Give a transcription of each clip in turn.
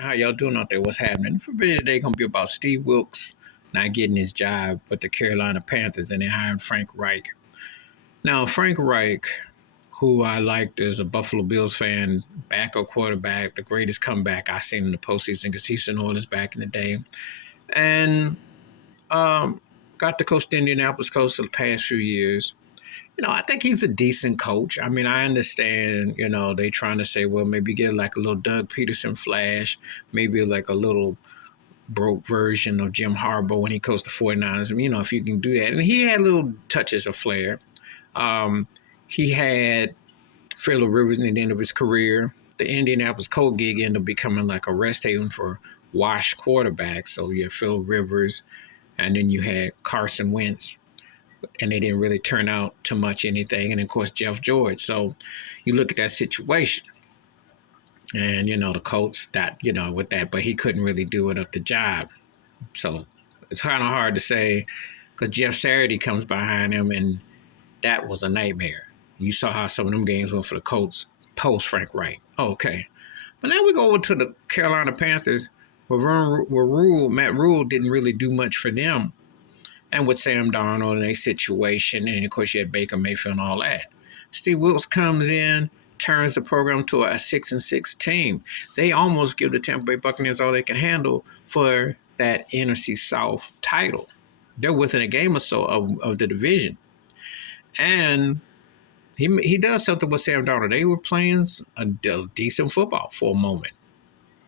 How y'all doing out there? What's happening? For video today, gonna be about Steve Wilks not getting his job with the Carolina Panthers and then hiring Frank Reich. Now, Frank Reich, who I liked as a Buffalo Bills fan, backup quarterback, the greatest comeback I seen in the postseason because he's in Orleans back in the day, and got to coach the Indianapolis Colts for the past few years. I think he's a decent coach. I mean, I understand, they trying to say, well, maybe get like a little Doug Peterson flash, maybe like a little broke version of Jim Harbaugh when he coached the 49ers. If you can do that. And he had little touches of flair. He had Phillip Rivers in the end of his career. The Indianapolis Colts gig ended up becoming like a rest haven for washed quarterbacks. So you had Phillip Rivers, and then you had Carson Wentz. And they didn't really turn out to much anything. And, of course, Jeff George. So you look at that situation. And, the Colts, with that. But he couldn't really do it up the job. So it's kind of hard to say because Jeff Saturday comes behind him, and that was a nightmare. You saw how some of them games went for the Colts post Frank Reich. Okay. But now we go over to the Carolina Panthers where Matt Rule didn't really do much for them. And with Sam Darnold in a situation, and of course you had Baker Mayfield and all that. Steve Wilks comes in, turns the program to a 6-6 team. They almost give the Tampa Bay Buccaneers all they can handle for that NFC South title. They're within a game or so of the division. And he does something with Sam Darnold. They were playing a decent football for a moment.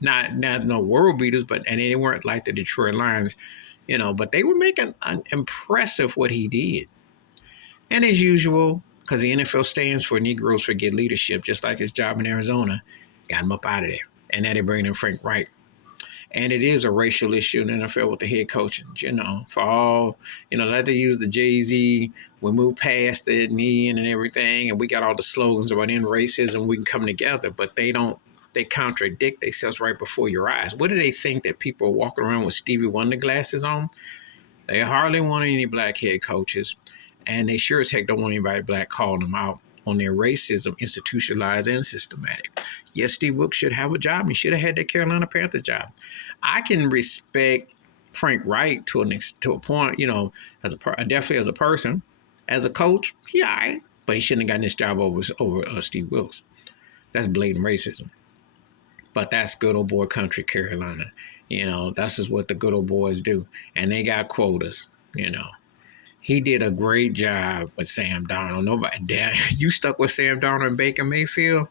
Not no world beaters, and they weren't like the Detroit Lions. But they were making impressive what he did. And as usual, because the NFL stands for Negroes Forget Leadership, just like his job in Arizona, got him up out of there. And now they bring in Frank Reich. And it is a racial issue in the NFL with the head coaching, for all, let they use the Jay-Z, we move past it and everything, and we got all the slogans about end racism, we can come together, but they contradict themselves right before your eyes. What do they think that people are walking around with Stevie Wonder glasses on? They hardly want any black head coaches, and they sure as heck don't want anybody black calling them out on their racism, institutionalized and systematic. Yes, Steve Wilks should have a job. He should have had that Carolina Panthers job. I can respect Frank Reich to a point, definitely as a person. As a coach, yeah, but he shouldn't have gotten this job over Steve Wilks. That's blatant racism. But that's good old boy country, Carolina. That's just what the good old boys do. And they got quotas, He did a great job with Sam Darnold. You stuck with Sam Darnold and Baker Mayfield?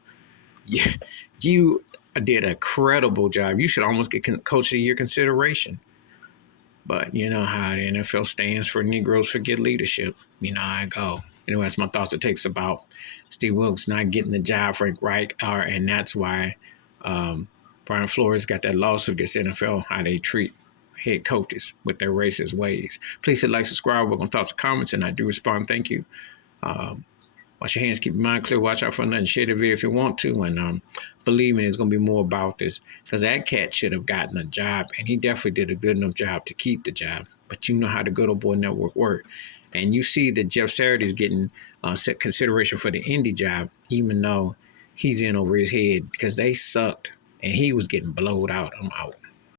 You did a credible job. You should almost get Coach of the Year consideration. But you know how the NFL stands for Negroes Forget Leadership. How I go. That's my thoughts and takes about Steve Wilks not getting the job Frank Reich are, and that's why Brian Flores got that lawsuit against the NFL, how they treat head coaches with their racist ways. Please hit like, subscribe, work on thoughts and comments, and I do respond. Thank you. Wash your hands, keep your mind clear, watch out for nothing, share the video if you want to, and believe me, there's going to be more about this, because that cat should have gotten a job, and he definitely did a good enough job to keep the job, but you know how the good old boy network works, and you see that Jeff Saturday's getting consideration for the Indy job, even though he's in over his head, because they sucked, and he was getting blowed out. I'm out.